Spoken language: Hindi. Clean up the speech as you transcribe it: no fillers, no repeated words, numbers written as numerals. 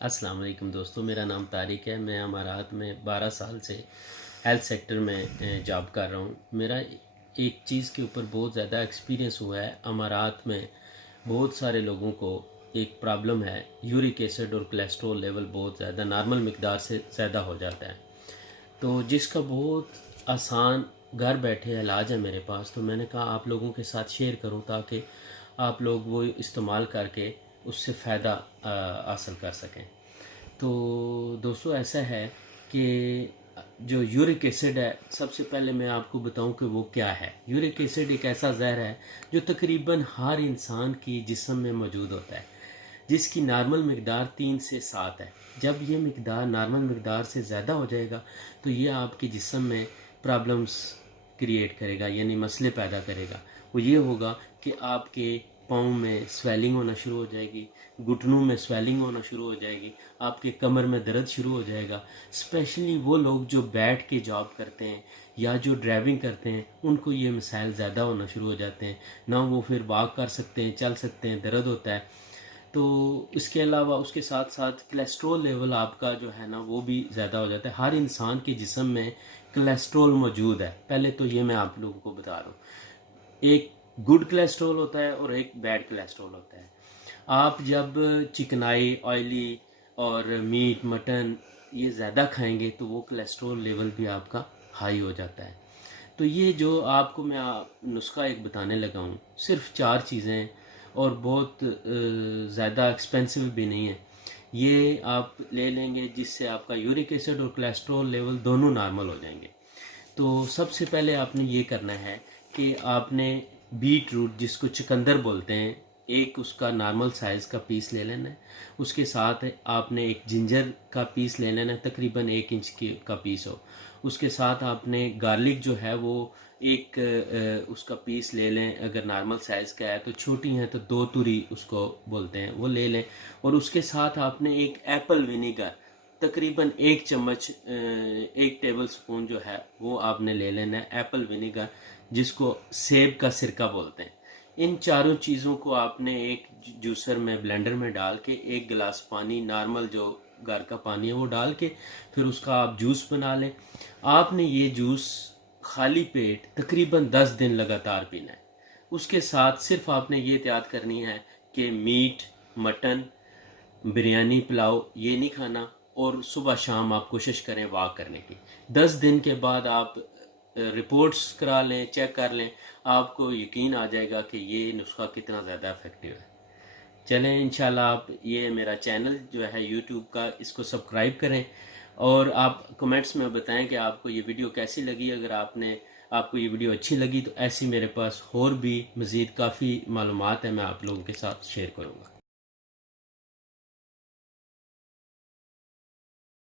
अस्सलाम वालेकुम दोस्तों, मेरा नाम तारिक है। मैं अमारात में 12 साल से हेल्थ सेक्टर में जॉब कर रहा हूँ। मेरा एक चीज़ के ऊपर बहुत ज़्यादा एक्सपीरियंस हुआ है। अमारात में बहुत सारे लोगों को एक प्रॉब्लम है, यूरिक एसिड और कोलेस्ट्रॉल लेवल बहुत ज़्यादा नॉर्मल मिकदार से ज़्यादा हो जाता है, तो जिसका बहुत आसान घर बैठे इलाज है मेरे पास। तो मैंने कहा आप लोगों के साथ शेयर करूं ताकि आप लोग वो इस्तेमाल करके उससे फ़ायदा हासिल कर सकें। तो दोस्तों ऐसा है कि जो यूरिक एसिड है, सबसे पहले मैं आपको बताऊं कि वो क्या है। यूरिक एसिड एक ऐसा जहर है जो तकरीबन हर इंसान की जिस्म में मौजूद होता है, जिसकी नॉर्मल मकदार 3 से 7 है। जब ये मकदार नॉर्मल मकदार से ज़्यादा हो जाएगा तो ये आपके जिस्म में प्रॉब्लम्स क्रिएट करेगा, यानी मसले पैदा करेगा। वो ये होगा कि आपके पाँव में स्वेलिंग होना शुरू हो जाएगी, घुटनों में स्वेलिंग होना शुरू हो जाएगी, आपके कमर में दर्द शुरू हो जाएगा। स्पेशली वो लोग जो बैठ के जॉब करते हैं या जो ड्राइविंग करते हैं, उनको ये मसाइल ज़्यादा होना शुरू हो जाते हैं। ना वो फिर वॉक कर सकते हैं, चल सकते हैं, दर्द होता है। तो इसके अलावा उसके साथ साथ कोलेस्ट्रॉल लेवल आपका जो है ना वो भी ज़्यादा हो जाता है। हर इंसान के जिस्म में कोलेस्ट्रॉल मौजूद है। पहले तो ये मैं आप लोगों को बता रहा हूँ, एक गुड कोलेस्ट्रॉल होता है और एक बैड कोलेस्ट्रॉल होता है। आप जब चिकनाई, ऑयली और मीट, मटन ये ज़्यादा खाएंगे तो वो कोलेस्ट्रॉल लेवल भी आपका हाई हो जाता है। तो ये जो आपको मैं नुस्खा एक बताने लगा हूँ, सिर्फ 4 चीज़ें और बहुत ज़्यादा एक्सपेंसिव भी नहीं है। ये आप ले लेंगे जिससे आपका यूरिक एसिड और कोलेस्ट्रॉल लेवल दोनों नॉर्मल हो जाएंगे। तो सबसे पहले आपने ये करना है कि आपने बीट रूट, जिसको चुकंदर बोलते हैं, एक उसका नॉर्मल साइज़ का पीस ले लेना है। उसके साथ आपने एक जिंजर का पीस ले लेना है, तकरीबन 1 इंच का पीस हो। उसके साथ आपने गार्लिक जो है वो एक उसका पीस ले लें। अगर नॉर्मल साइज़ का है तो, छोटी हैं तो 2 तुरी उसको बोलते हैं, वो ले लें। और उसके साथ आपने एक एप्पल विनीगर, तकरीबन 1 चम्मच, 1 टेबल स्पून जो है वो आपने ले लेना है, एप्पल विनीगर, जिसको सेब का सिरका बोलते हैं। इन चारों चीज़ों को आपने एक जूसर में, ब्लेंडर में डाल के 1 गिलास पानी, नॉर्मल जो घर का पानी है वो डाल के फिर उसका आप जूस बना लें। आपने ये जूस खाली पेट तकरीबन 10 दिन लगातार पीना है। उसके साथ सिर्फ आपने ये एहतियात करनी है कि मीट, मटन, बिरयानी, पुलाव ये नहीं खाना, और सुबह शाम आप कोशिश करें वॉक करने की। 10 दिन के बाद आप रिपोर्ट्स करा लें, चेक कर लें, आपको यकीन आ जाएगा कि ये नुस्खा कितना ज़्यादा इफ़ेक्टिव है। चलें, इंशाल्लाह आप ये मेरा चैनल जो है यूट्यूब का, इसको सब्सक्राइब करें और आप कमेंट्स में बताएं कि आपको ये वीडियो कैसी लगी। अगर आपको ये वीडियो अच्छी लगी तो ऐसी मेरे पास और भी मज़ीद काफ़ी मालूमात है, मैं आप लोगों के साथ शेयर करूँगा।